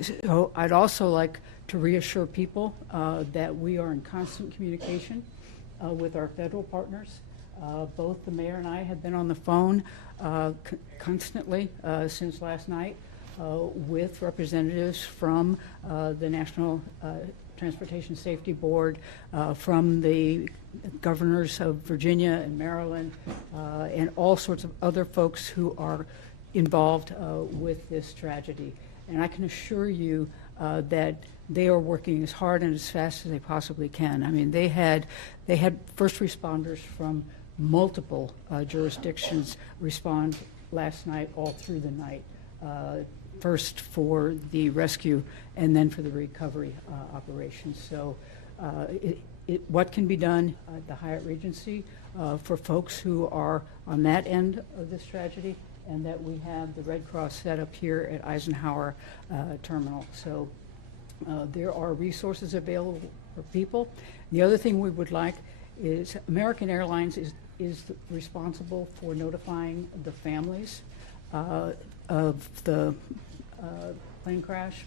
So I'd also like to reassure people that we are in constant communication with our federal partners. Both the mayor and I have been on the phone constantly since last night with representatives from the National Transportation Safety Board, from the governors of Virginia and Maryland, and all sorts of other folks who are involved with this tragedy. And I can assure you that they are working as hard and as fast as they possibly can. I mean, they had first responders from multiple jurisdictions respond last night, all through the night, first for the rescue and then for the recovery operations. So what can be done at the Hyatt Regency for folks who are on that end of this tragedy, and that we have the Red Cross set up here at Eisenhower Terminal. So there are resources available for people. The other thing we would like is American Airlines is responsible for notifying the families of the plane crash.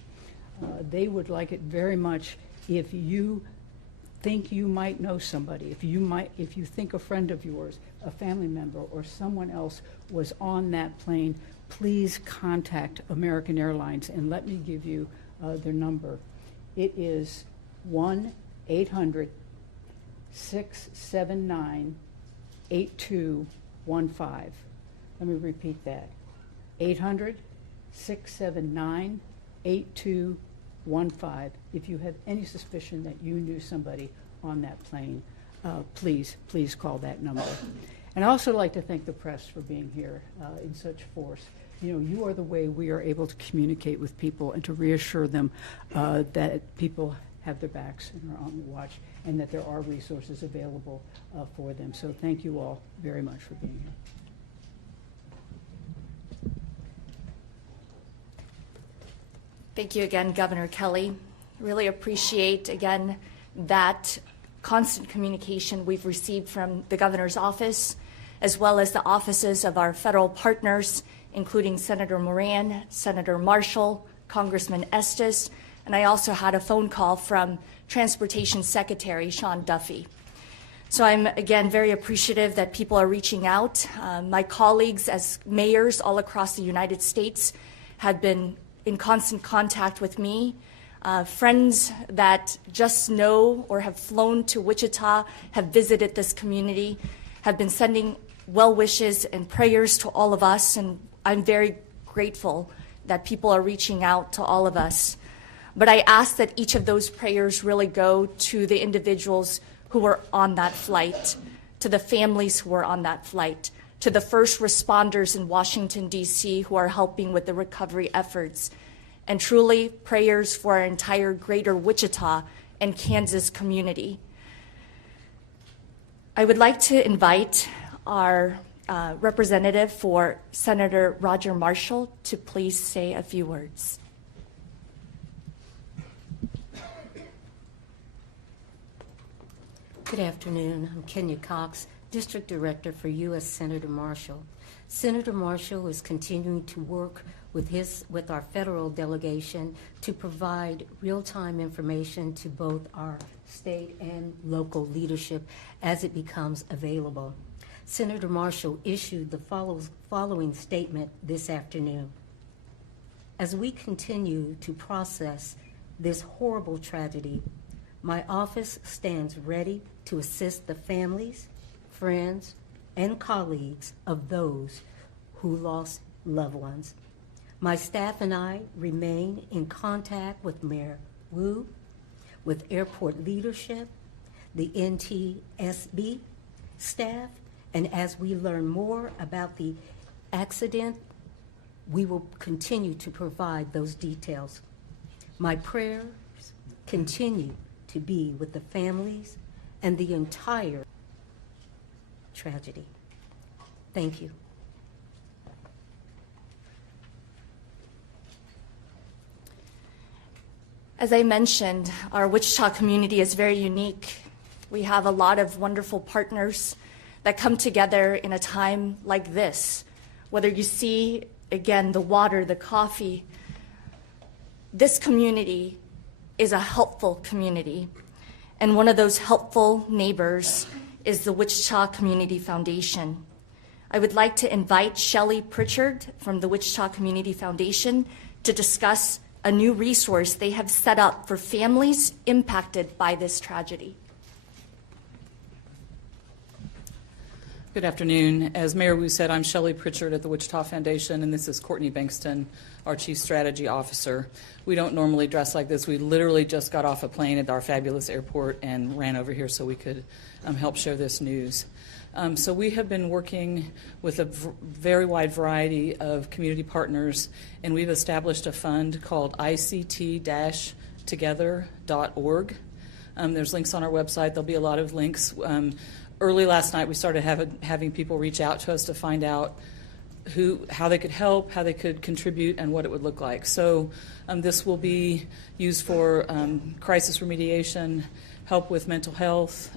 They would like it very much if you think you might know somebody, if you think a friend of yours, a family member, or someone else was on that plane, please contact American Airlines, and let me give you their number. It is 1-800-679-8215. Let me repeat that. 800-679-8215. If you have any suspicion that you knew somebody on that plane, please call that number. And I also like to thank the press for being here in such force. You know, you are the way we are able to communicate with people and to reassure them that people have their backs and are on the watch, and that there are resources available for them. So thank you all very much for being here. Thank you again, Governor Kelly. Really appreciate, again, that constant communication we've received from the governor's office, as well as the offices of our federal partners, including Senator Moran, Senator Marshall, Congressman Estes, and I also had a phone call from Transportation Secretary Sean Duffy. So I'm, again, very appreciative that people are reaching out. My colleagues as mayors all across the United States have been in constant contact with me. Friends that just know or have flown to Wichita, have visited this community, have been sending well wishes and prayers to all of us, and I'm very grateful that people are reaching out to all of us. But I ask that each of those prayers really go to the individuals who were on that flight, to the families who were on that flight, to the first responders in Washington, D.C. who are helping with the recovery efforts, and truly prayers for our entire greater Wichita and Kansas community. I would like to invite our representative for Senator Roger Marshall to please say a few words. Good afternoon. I'm Kenya Cox, District Director for U.S. Senator Marshall. Senator Marshall is continuing to work with our federal delegation to provide real-time information to both our state and local leadership as it becomes available. Senator Marshall issued the following statement this afternoon. As we continue to process this horrible tragedy, my office stands ready to assist the families, friends, and colleagues of those who lost loved ones. My staff and I remain in contact with Mayor Wu, with airport leadership, the NTSB staff, and as we learn more about the accident, we will continue to provide those details. My prayers continue to be with the families and the entire tragedy. Thank you. As I mentioned, our Wichita community is very unique. We have a lot of wonderful partners that come together in a time like this. Whether you see, again, the water, the coffee, this community is a helpful community, and one of those helpful neighbors is the Wichita Community Foundation. I would like to invite Shelley Pritchard from the Wichita Community Foundation to discuss a new resource they have set up for families impacted by this tragedy. Good afternoon. As Mayor Wu said, I'm Shelley Pritchard at the Wichita Foundation, and this is Courtney Bankston, our Chief Strategy Officer. We don't normally dress like this. We literally just got off a plane at our fabulous airport and ran over here so we could help share this news. So we have been working with a very wide variety of community partners, and we've established a fund called ICT-together.org. There's links on our website. There'll be a lot of links. Early last night, we started having people reach out to us to find out how they could help, how they could contribute, and what it would look like. So this will be used for crisis remediation, help with mental health.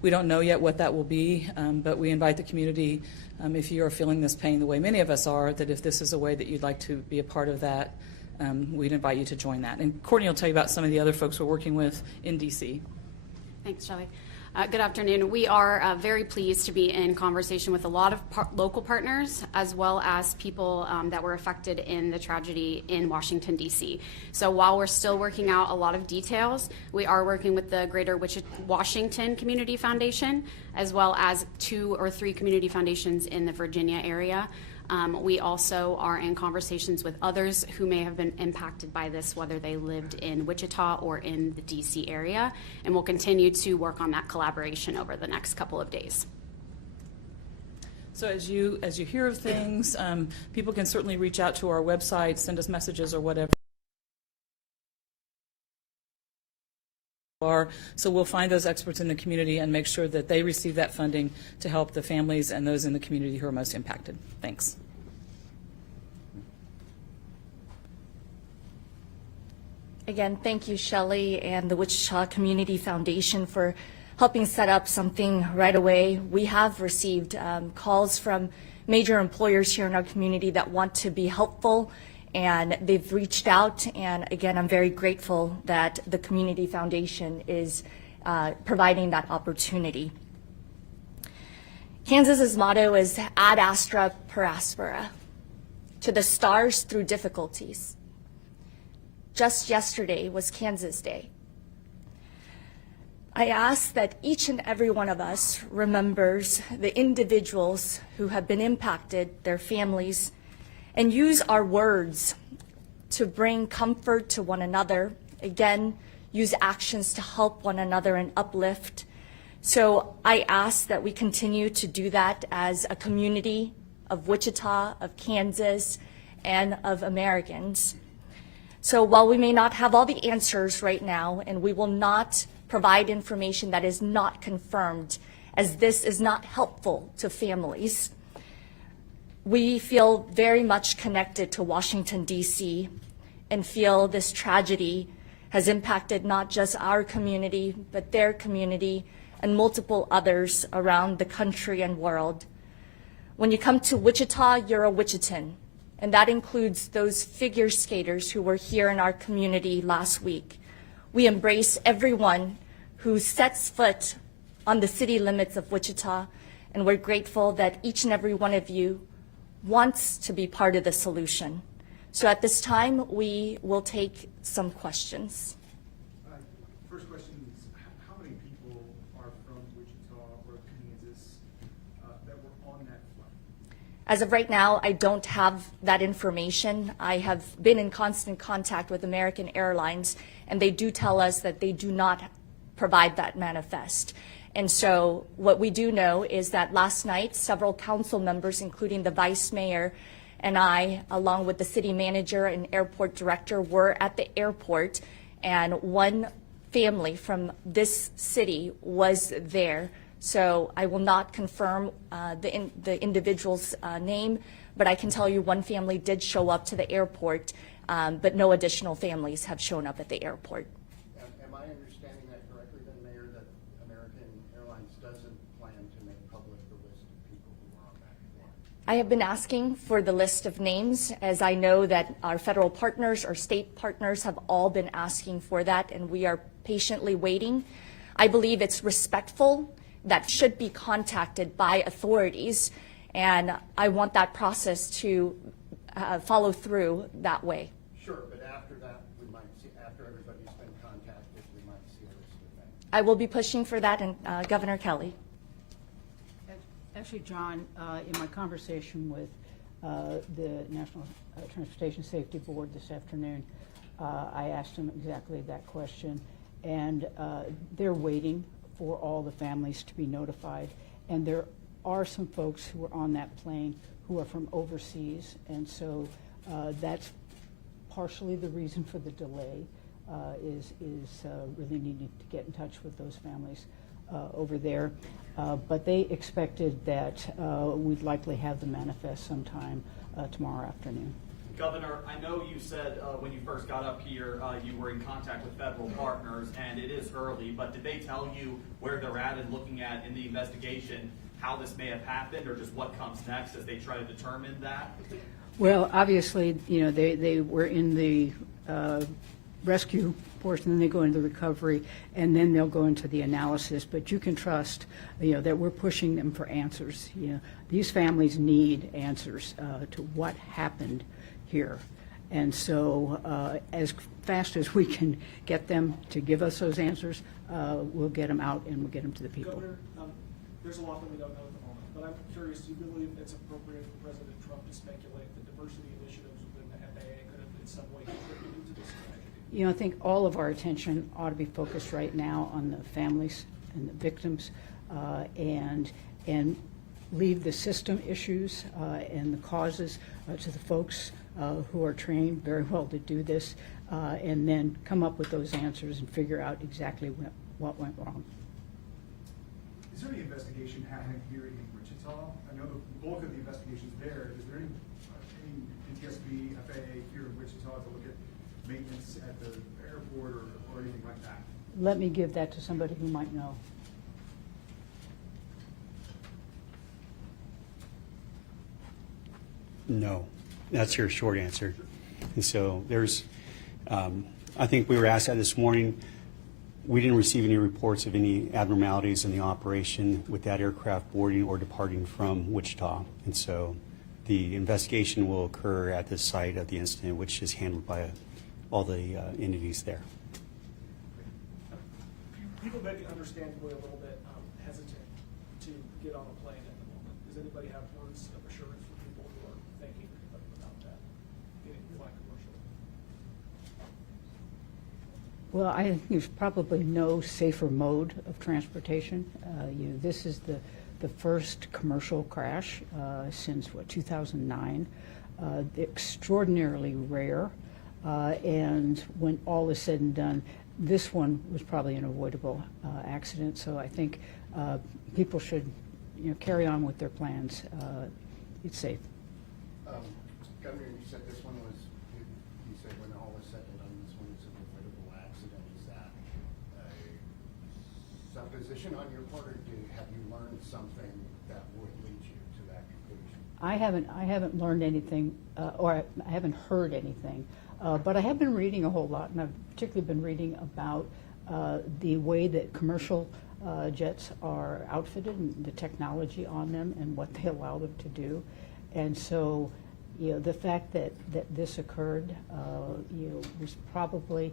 We don't know yet what that will be, but we invite the community, if you are feeling this pain the way many of us are, that if this is a way that you'd like to be a part of that, we'd invite you to join that. And Courtney will tell you about some of the other folks we're working with in D.C. Thanks, Shelley. Good afternoon. We are very pleased to be in conversation with a lot of local partners, as well as people that were affected in the tragedy in Washington, D.C. So while we're still working out a lot of details, we are working with the Greater Washington Community Foundation, as well as 2 or 3 community foundations in the Virginia area. We also are in conversations with others who may have been impacted by this, whether they lived in Wichita or in the DC area, and we'll continue to work on that collaboration over the next couple of days. So as you hear of things, people can certainly reach out to our website, send us messages or whatever. So we'll find those experts in the community and make sure that they receive that funding to help the families and those in the community who are most impacted. Thanks. Again, thank you, Shelley, and the Wichita Community Foundation for helping set up something right away. We have received calls from major employers here in our community that want to be helpful, and they've reached out. And again, I'm very grateful that the Community Foundation is providing that opportunity. Kansas's motto is ad astra per aspera, to the stars through difficulties. Just yesterday was Kansas Day. I ask that each and every one of us remembers the individuals who have been impacted, their families, and use our words to bring comfort to one another. Again, use actions to help one another and uplift. So I ask that we continue to do that as a community of Wichita, of Kansas, and of Americans. So while we may not have all the answers right now, and we will not provide information that is not confirmed, as this is not helpful to families, we feel very much connected to Washington, D.C., and feel this tragedy has impacted not just our community, but their community and multiple others around the country and world. When you come to Wichita, you're a Wichitan, and that includes those figure skaters who were here in our community last week. We embrace everyone who sets foot on the city limits of Wichita, and we're grateful that each and every one of you wants to be part of the solution. So at this time, we will take some questions. First question is, how many people are from Wichita or Kansas that were on that flight? As of right now, I don't have that information. I have been in constant contact with American Airlines, and they do tell us that they do not provide that manifest. And so what we do know is that last night, several council members, including the vice mayor and I, along with the city manager and airport director, were at the airport, and one family from this city was there. So I will not confirm the individual's name, but I can tell you one family did show up to the airport, but no additional families have shown up at the airport. Am I understanding that correctly then, Mayor, that American Airlines doesn't plan to make public the list of people who are on that flight? I have been asking for the list of names, as I know that our federal partners, our state partners have all been asking for that, and we are patiently waiting. I believe it's respectful that should be contacted by authorities, and I want that process to follow through that way. Sure, but after that, we might see, after everybody's been contacted, we might see a list of things. I will be pushing for that, and Governor Kelly. Actually, John, in my conversation with the National Transportation Safety Board this afternoon, I asked them exactly that question, and they're waiting for all the families to be notified. And there are some folks who are on that plane who are from overseas, and so that's partially the reason for the delay, is really needing to get in touch with those families over there. But they expected that we'd likely have the manifest sometime tomorrow afternoon. Governor, I know you said when you first got up here you were in contact with federal partners, and it is early, but did they tell you where they're at and looking at in the investigation how this may have happened, or just what comes next as they try to determine that? Well, obviously, you know, they were in the rescue portion, then they go into the recovery, and then they'll go into the analysis. But you can trust, you know, that we're pushing them for answers. You know, these families need answers to what happened here. And so as fast as we can get them to give us those answers, we'll get them out and we'll get them to the people. Governor, there's a lot that we don't know at the moment, but I'm curious, do you believe it's appropriate for President Trump to speculate that diversity initiatives within the FAA could have in some way contributed to this tragedy? You know, I think all of our attention ought to be focused right now on the families and the victims, and leave the system issues and the causes to the folks who are trained very well to do this, and then come up with those answers and figure out exactly what went wrong. Is there any investigation happening here in Wichita? I know the bulk of the investigation's there. Is there any NTSB, FAA here in Wichita to look at maintenance at the airport or anything like that? Let me give that to somebody who might know. No, that's your short answer. And so there's, I think we were asked that this morning. We didn't receive any reports of any abnormalities in the operation with that aircraft boarding or departing from Wichita. And so the investigation will occur at the site of the incident, which is handled by all the entities there. People may be understandably a little bit hesitant to get on a plane at the moment. Does anybody have words of assurance for people who are thinking about that, getting flying commercial? Well, I think there's probably no safer mode of transportation. This is the first commercial crash since, 2009. Extraordinarily rare. And when all is said and done, this one was probably an avoidable accident. So I think people should, carry on with their plans. It's safe. Governor, you said this one was, you said when all is said and done, this one is an avoidable accident. Is that a supposition on your part, or have you learned something that would lead you to that conclusion? I haven't learned anything, or I haven't heard anything, but I have been reading a whole lot, and I've particularly been reading about the way that commercial jets are outfitted and the technology on them and what they allow them to do. And so, the fact that this occurred, was probably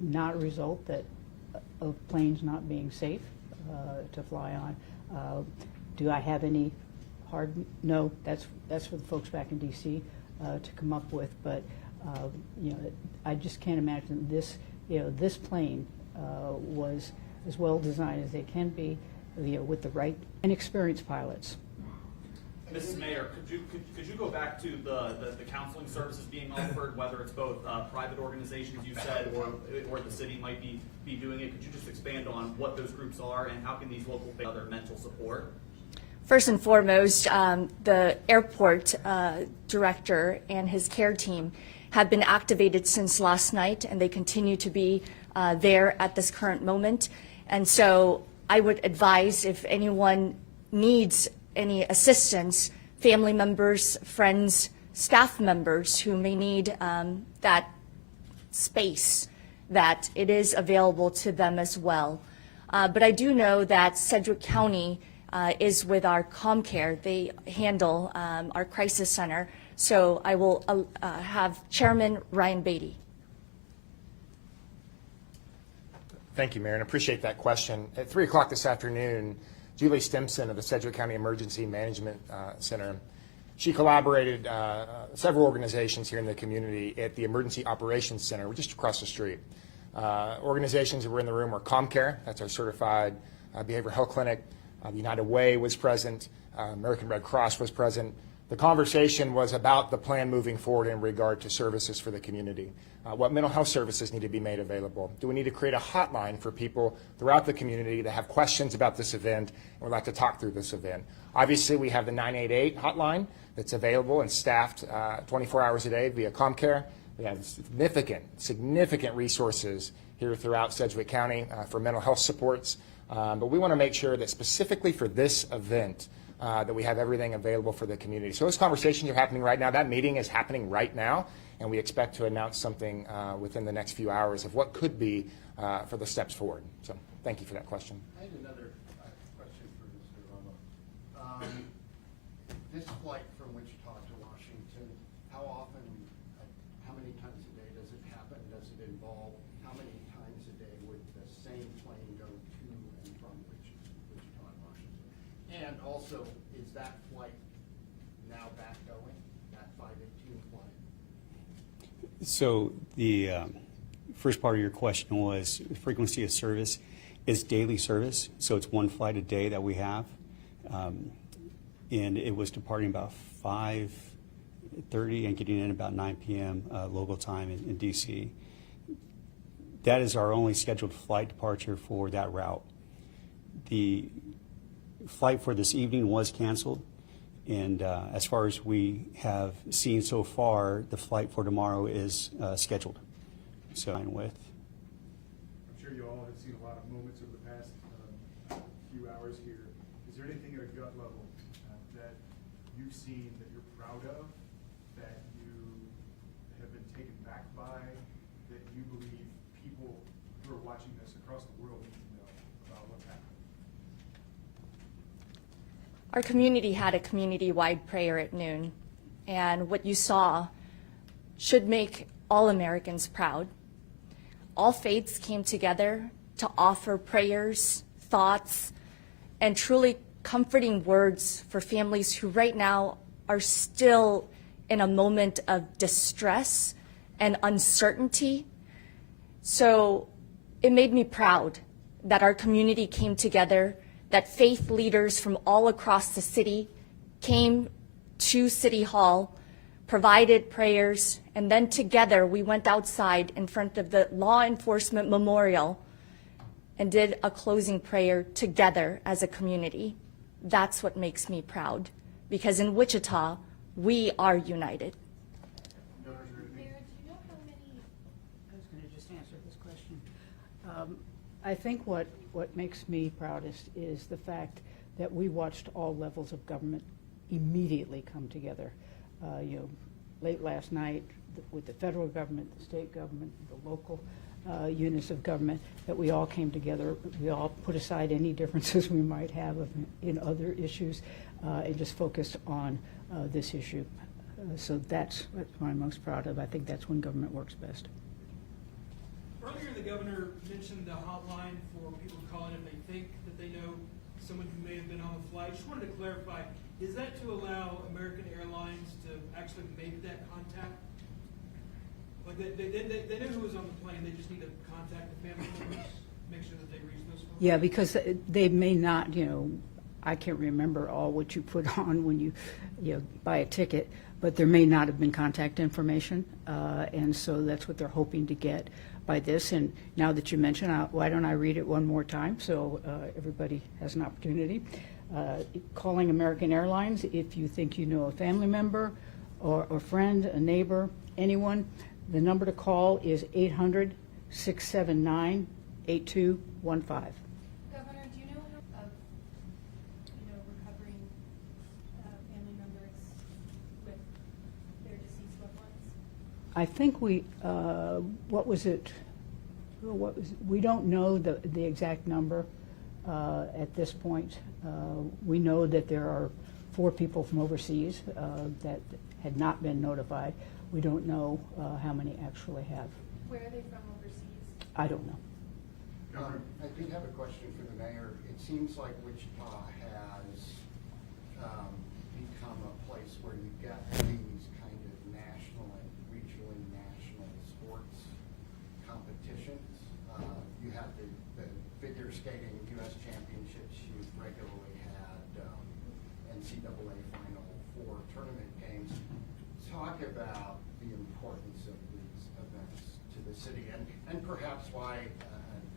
not a result of planes not being safe to fly on. Do I have any hard? No, that's for the folks back in D.C. To come up with. But I just can't imagine this. This plane was as well designed as they can be, with the right and experienced pilots. Mrs. Mayor, could you go back to the counseling services being offered, whether it's both private organizations you said or the city might be doing it? Could you just expand on what those groups are and how can these local other mental support? First and foremost, the airport director and his care team have been activated since last night, and they continue to be there at this current moment. And so I would advise, if anyone needs any assistance, family members, friends, staff members who may need that space, that it is available to them as well. But I do know that Sedgwick County is with our ComCare. They handle our crisis center. So I will have Chairman Ryan Beatty. Thank you, Mayor, and appreciate that question. At 3 o'clock this afternoon, Julie Stimson of the Sedgwick County Emergency Management Center, she collaborated several organizations here in the community at the Emergency Operations Center, just across the street. Organizations that were in the room were ComCare, that's our certified behavioral health clinic. United Way was present. American Red Cross was present. The conversation was about the plan moving forward in regard to services for the community. What mental health services need to be made available? Do we need to create a hotline for people throughout the community that have questions about this event and would like to talk through this event? Obviously, we have the 988 hotline that's available and staffed 24 hours a day via ComCare. We have significant resources here throughout Sedgwick County for mental health supports. But we want to make sure that specifically for this event, that we have everything available for the community. So those conversations are happening right now. That meeting is happening right now, and we expect to announce something within the next few hours of what could be for the steps forward. So thank you for that question. I had another question for Mr. Romo. This flight from Wichita to Washington, how often, how many times a day does it happen? Does it involve, how many times a day would the same plane go to and from Wichita and Washington? And also, is that flight now back going, that 518 flight? So the first part of your question was frequency of service. It's daily service, so it's one flight a day that we have. And it was departing about 5:30 and getting in about 9 p.m. Local time in D.C. That is our only scheduled flight departure for that route. The flight for this evening was canceled, and as far as we have seen so far, the flight for tomorrow is scheduled. So I'm sure you all have seen a lot of moments over the past few hours here. Is there anything at a gut level that you've seen that you're proud of, that you have been taken back by, that you believe people who are watching this across the world need to know about what's happening? Our community had a community-wide prayer at noon, and what you saw should make all Americans proud. All faiths came together to offer prayers, thoughts, and truly comforting words for families who right now are still in a moment of distress and uncertainty. So it made me proud that our community came together, that faith leaders from all across the city came to City Hall, provided prayers, and then together we went outside in front of the Law Enforcement Memorial and did a closing prayer together as a community. That's what makes me proud, because in Wichita, we are united. Mayor, do you know how many? I was going to just answer this question. I think what makes me proudest is the fact that we watched all levels of government immediately come together. Late last night with the federal government, the state government, the local units of government, that we all came together. We all put aside any differences we might have in other issues and just focused on this issue. So that's what I'm most proud of. I think that's when government works best. Earlier, the governor mentioned the hotline for people to call in if they think that they know someone who may have been on the flight. Just wanted to clarify, is that to allow American Airlines to actually make that contact? Like they know who was on the plane, they just need to contact the family members, make sure that they reach those folks? Yeah, because they may not, I can't remember all what you put on when you buy a ticket, but there may not have been contact information, and so that's what they're hoping to get by this. And now that you mention, why don't I read it one more time so everybody has an opportunity. Calling American Airlines if you think you know a family member or a friend, a neighbor, anyone. The number to call is 800-679-8215. Governor, do you know of recovering I think we, what was it? We don't know the exact number at this point. We know that there are 4 people from overseas that had not been notified. We don't know how many actually have. Where are they from overseas? I don't know. I do have a question for the mayor. It seems like Wichita has become a place where you've got these kind of national and regionally national sports competitions. You have the figure skating U.S. championships. You've regularly had NCAA Final Four tournament games. Talk about the importance of these events to the city and perhaps why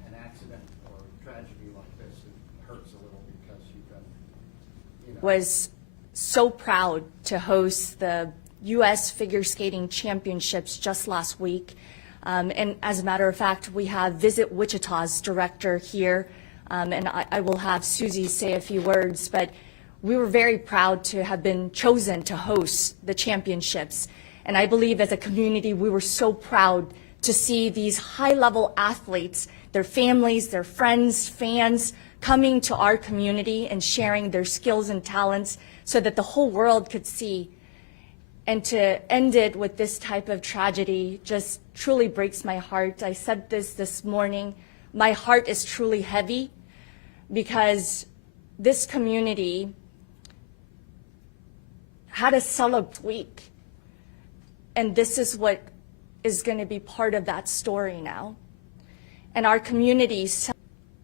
an accident or tragedy like this hurts a little because you've been, Was so proud to host the U.S. Figure Skating Championships just last week. And as a matter of fact, we have Visit Wichita's director here, and I will have Susie say a few words, but we were very proud to have been chosen to host the championships. And I believe as a community, we were so proud to see these high-level athletes, their families, their friends, fans, coming to our community and sharing their skills and talents so that the whole world could see. And to end it with this type of tragedy just truly breaks my heart. I said this morning, my heart is truly heavy because this community had a celeb week. And this is what is going to be part of that story now. And our community,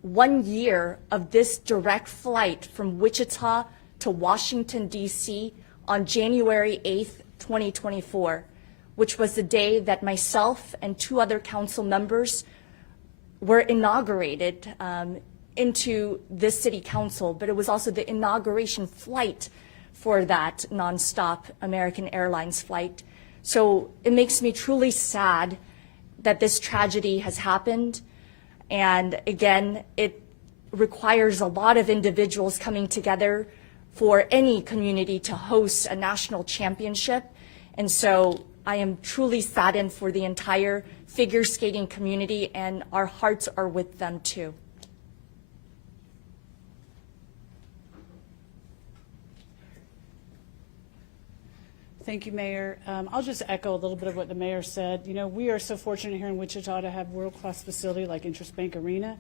1 year of this direct flight from Wichita to Washington, D.C. on January 8th, 2024, which was the day that myself and 2 other council members were inaugurated into this city council, but it was also the inauguration flight for that nonstop American Airlines flight. So it makes me truly sad that this tragedy has happened. And again, it requires a lot of individuals coming together for any community to host a national championship. And so I am truly saddened for the entire figure skating community, and our hearts are with them too. Thank you, Mayor. I'll just echo a little bit of what the mayor said. You know, we are so fortunate here in Wichita to have world-class facility like Interest Bank Arena.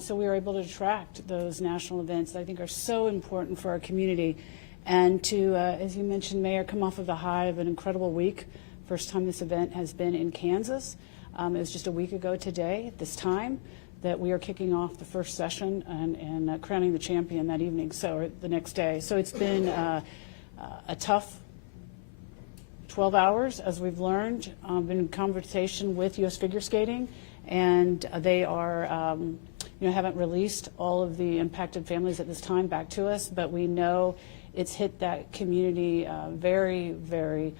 So we are able to attract those national events that I think are so important for our community. And to, as you mentioned, Mayor, come off of the high of an incredible week. First time this event has been in Kansas. It was just a week ago today at this time that we are kicking off the first session and crowning the champion that evening, or the next day. So it's been a tough 12 hours, as we've learned. Been in conversation with U.S. Figure Skating, and they are, haven't released all of the impacted families at this time back to us, but we know it's hit that community very, very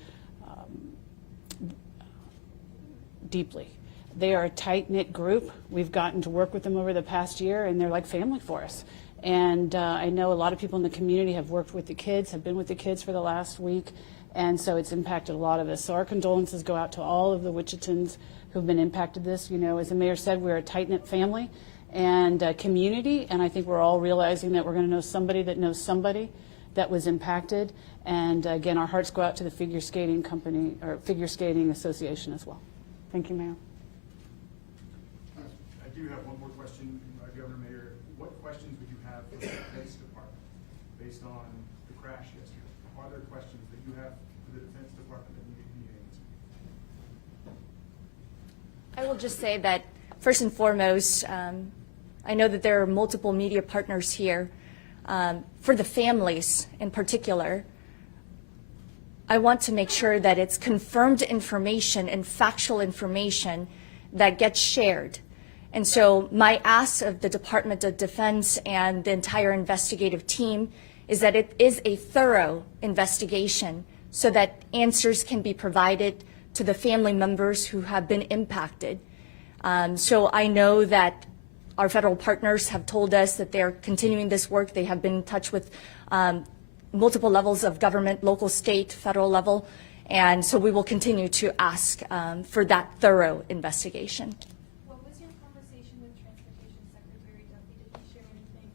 deeply. They are a tight-knit group. We've gotten to work with them over the past year, and they're like family for us. And I know a lot of people in the community have worked with the kids, have been with the kids for the last week, and so it's impacted a lot of us. So our condolences go out to all of the Wichitans who've been impacted this. You know, as the mayor said, we're a tight-knit family and community, and I think we're all realizing that we're going to know somebody that knows somebody that was impacted. And again, our hearts go out to the Figure Skating Company, or Figure Skating Association as well. Thank you, Mayor. I do have one more question, Governor Mayor. What questions would you have for the Defense Department based on the crash yesterday? Are there questions that you have for the Defense Department that need answered? I will just say that first and foremost, I know that there are multiple media partners here. For the families in particular, I want to make sure that it's confirmed information and factual information that gets shared. And so my ask of the Department of Defense and the entire investigative team is that it is a thorough investigation so that answers can be provided to the family members who have been impacted. So I know that our federal partners have told us that they're continuing this work. They have been in touch with multiple levels of government, local, state, federal level, And so we will continue to ask for that thorough investigation. What was your conversation with Transportation Secretary Duffy? Did he share anything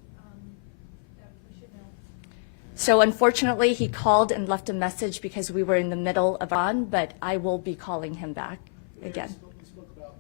that we should know? So unfortunately, he called and left a message because we were in the middle of on, but I will be calling him back again. You spoke about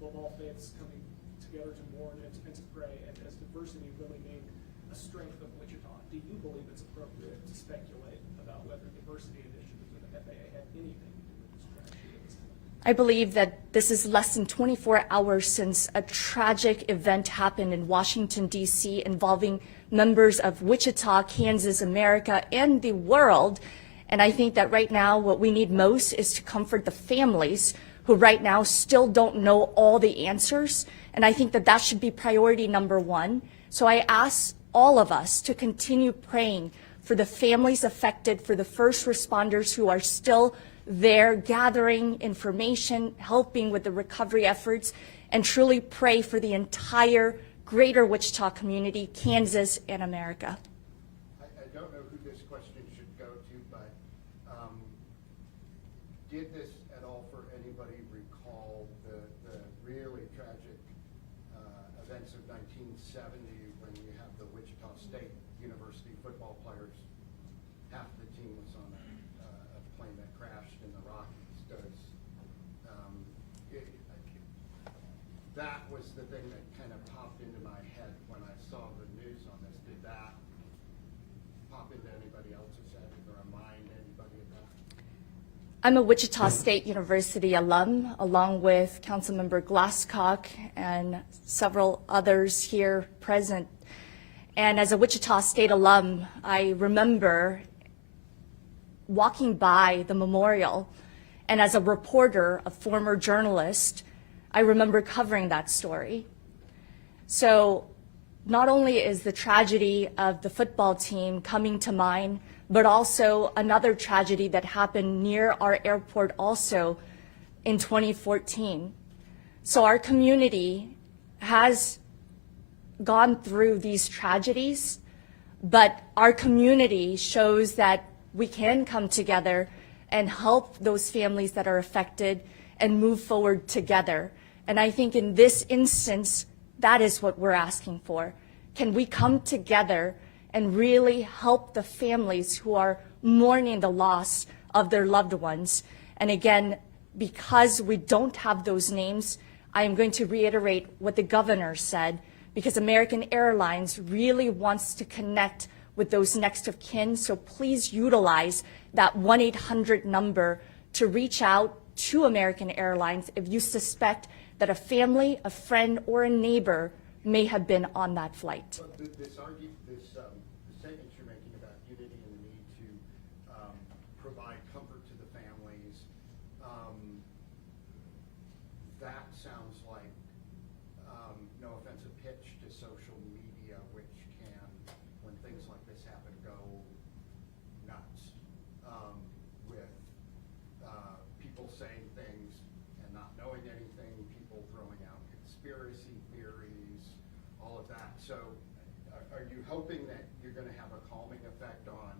all faiths coming together to mourn and to pray, and as diversity really being a strength of Wichita. Do you believe it's appropriate to speculate about whether diversity initiatives with the FAA had anything to do with this tragedy at this point? I believe that this is less than 24 hours since a tragic event happened in Washington, D.C. involving members of Wichita, Kansas, America, and the world. And I think that right now what we need most is to comfort the families who right now still don't know all the answers. And I think that that should be priority number one. So I ask all of us to continue praying for the families affected, for the first responders who are still there gathering information, helping with the recovery efforts, and truly pray for the entire greater Wichita community, Kansas, and America. I don't know who this question should go to, but did this at all for anybody recall the really tragic events of 1970 when you have the Wichita State University football players? Half the team was on a plane that crashed in the Rockies. That was the thing that kind of popped into my head when I saw the news on this. Did that pop into anybody else's head or remind anybody of that? I'm a Wichita State University alum, along with Councilmember Glasscock and several others here present. And as a Wichita State alum, I remember walking by the memorial, and as a reporter, a former journalist, I remember covering that story. So not only is the tragedy of the football team coming to mind, but also another tragedy that happened near our airport also in 2014. So our community has gone through these tragedies, but our community shows that we can come together and help those families that are affected and move forward together. And I think in this instance, that is what we're asking for. Can we come together and really help the families who are mourning the loss of their loved ones? And again, because we don't have those names, I am going to reiterate what the governor said, because American Airlines really wants to connect with those next of kin. So please utilize that 1-800 number to reach out to American Airlines if you suspect that a family, a friend, or a neighbor may have been on that flight. This statement you're making about unity and the need to provide comfort to the families, that sounds like, no offense, a pitch to social media, which can, when things like this happen, go nuts with people saying things and not knowing anything, people throwing out conspiracy theories, all of that. So are you hoping that you're going to have a calming effect on,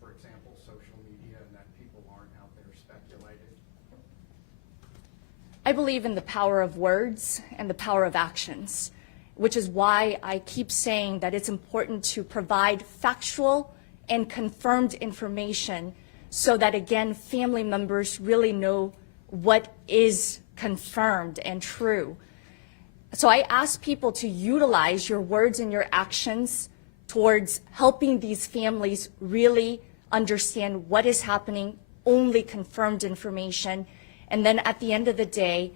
for example, social media, and that people aren't out there speculating? I believe in the power of words and the power of actions, which is why I keep saying that it's important to provide factual and confirmed information so that, again, family members really know what is confirmed and true. So I ask people to utilize your words and your actions towards helping these families really understand what is happening, only confirmed information. And then at the end of the day,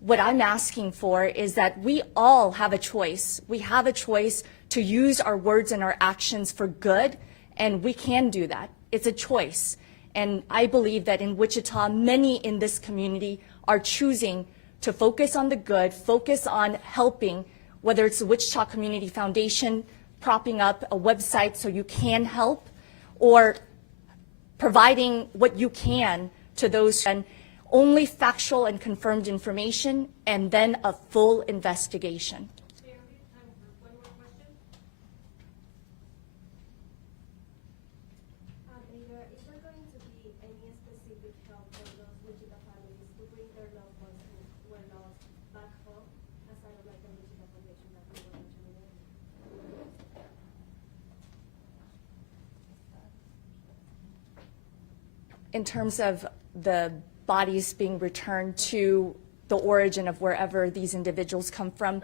what I'm asking for is that we all have a choice. We have a choice to use our words and our actions for good, and we can do that. It's a choice. And I believe that in Wichita, many in this community are choosing to focus on the good, focus on helping, whether it's the Wichita Community Foundation propping up a website so you can help, or providing what you can to those, and only factual and confirmed information, and then a full investigation. Mayor, we have time for one more question. Mayor, is there going to be any in terms of the bodies being returned to the origin of wherever these individuals come from,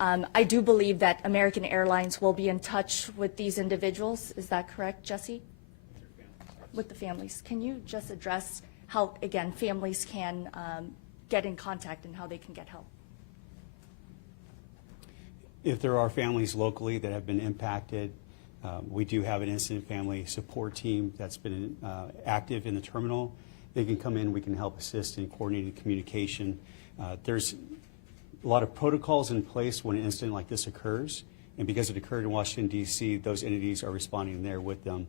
I do believe that American Airlines will be in touch with these individuals. Is that correct, Jesse? With the families. Can you just address how, again, families can get in contact and how they can get help? If there are families locally that have been impacted, we do have an incident family support team that's been active in the terminal. They can come in, we can help assist in coordinated communication. There's a lot of protocols in place when an incident like this occurs, and because it occurred in Washington, D.C., those entities are responding there with them.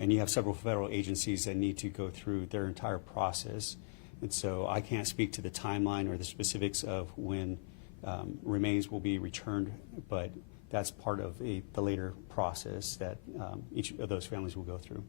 And you have several federal agencies that need to go through their entire process. And so I can't speak to the timeline or the specifics of when remains will be returned, but that's part of the later process that each of those families will go through.